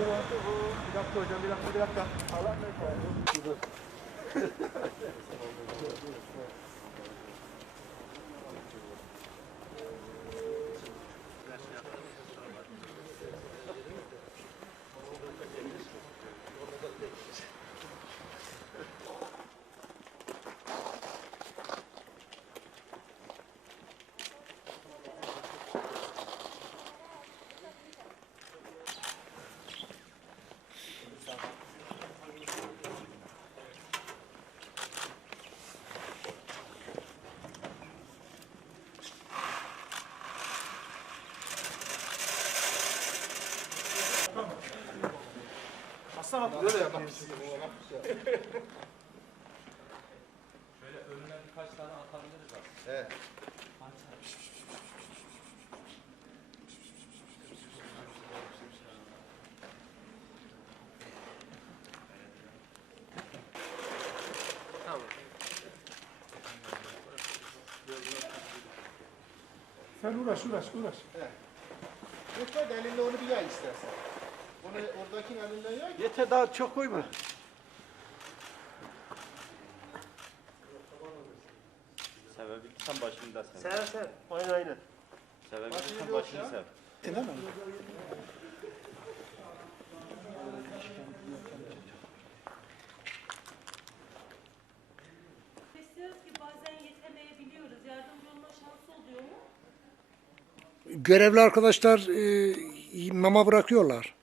Bir dakika hocam, bir dakika, bir dakika. Alan ne Aslan at. Böyle yapalım. Şöyle önüne birkaç tane atabiliriz aslında. Evet. Sen uğraş uğraş uğraş. Lütfen de elinde onu bir yay istersen. Onu oradakinin elinden yay. Yeter daha çok koyma. Sebebi tam başında sev. Sen sen. Aynen aynen. Sebebi Başını başını sev. Değil mi? İstiyoruz ki bazen yetemeyebiliyoruz. Yardımcı olma şansı oluyor mu? Görevli arkadaşlar e, mama bırakıyorlar.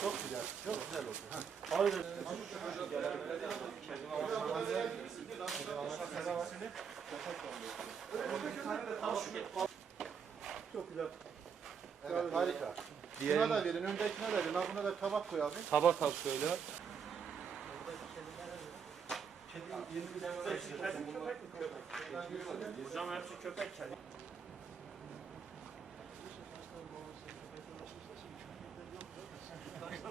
Çok güzel, çok güzel oldu. Çok güzel. Evet, harika. Şuna da verin, öndekine de verin. Ha, Buna da tabak koyalım. Tabak al şöyle. Hocam hepsi köpek kedi.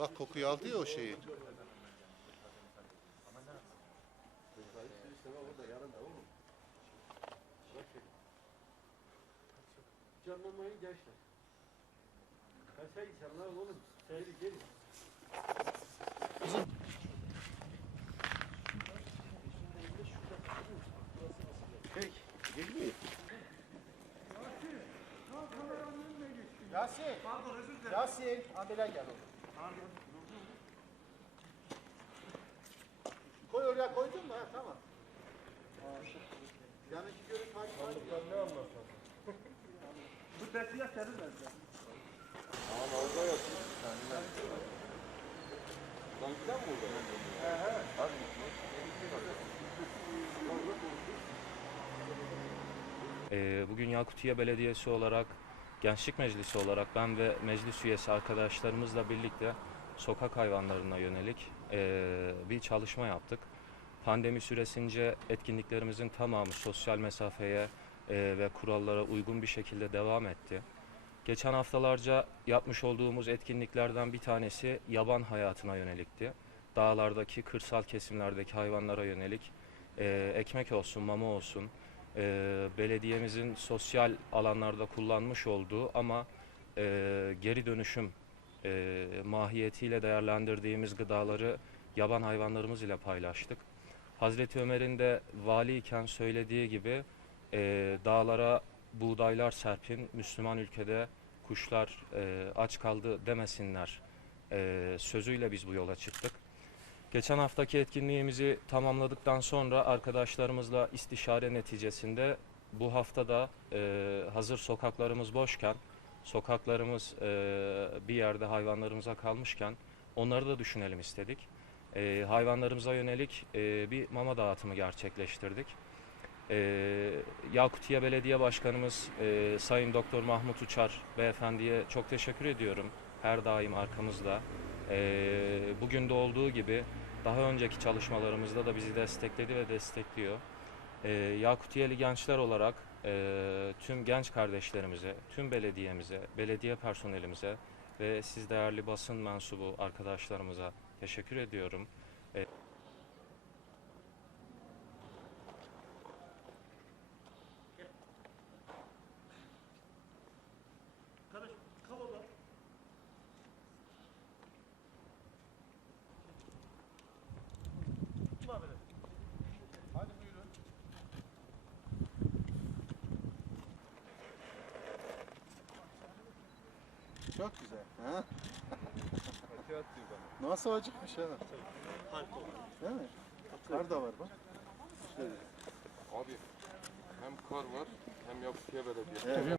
Bak kokuyu aldı ya o şeyi. Canlanmayın gençler. Kaça insanlar oğlum. Gelin gelin. Yasin. Yasin. Abiler gel oğlum. Koy oraya koydun mu? Ha, tamam. Yanındaki görüntü harika. Ne anlatıyorsun? Bu dersi yaşarız ben size. Ee, Bugün Yakutiye Belediyesi olarak, Gençlik Meclisi olarak ben ve meclis üyesi arkadaşlarımızla birlikte sokak hayvanlarına yönelik ee, bir çalışma yaptık. Pandemi süresince etkinliklerimizin tamamı sosyal mesafeye ee, ve kurallara uygun bir şekilde devam etti. Geçen haftalarca yapmış olduğumuz etkinliklerden bir tanesi yaban hayatına yönelikti. Dağlardaki, kırsal kesimlerdeki hayvanlara yönelik ee, ekmek olsun, mama olsun, e, belediyemizin sosyal alanlarda kullanmış olduğu ama e, geri dönüşüm e, mahiyetiyle değerlendirdiğimiz gıdaları yaban hayvanlarımız ile paylaştık. Hazreti Ömer'in de valiyken söylediği gibi e, dağlara buğdaylar serpin, Müslüman ülkede kuşlar e, aç kaldı demesinler e, sözüyle biz bu yola çıktık. Geçen haftaki etkinliğimizi tamamladıktan sonra arkadaşlarımızla istişare neticesinde bu haftada e, hazır sokaklarımız boşken, sokaklarımız e, bir yerde hayvanlarımıza kalmışken onları da düşünelim istedik. E, hayvanlarımıza yönelik e, bir mama dağıtımı gerçekleştirdik. E, Yakutiye Belediye Başkanımız e, Sayın Doktor Mahmut Uçar Beyefendiye çok teşekkür ediyorum. Her daim arkamızda. E, bugün de olduğu gibi daha önceki çalışmalarımızda da bizi destekledi ve destekliyor. E, Yakutiyeli gençler olarak e, tüm genç kardeşlerimize, tüm belediyemize, belediye personelimize ve siz değerli basın mensubu arkadaşlarımıza teşekkür ediyorum. Kardeş Çok güzel. Ha? Nasıl acıkmış ha? Değil mi? Kar da var bak. Abi hem kar var hem Yakutiye Belediyesi. Evet.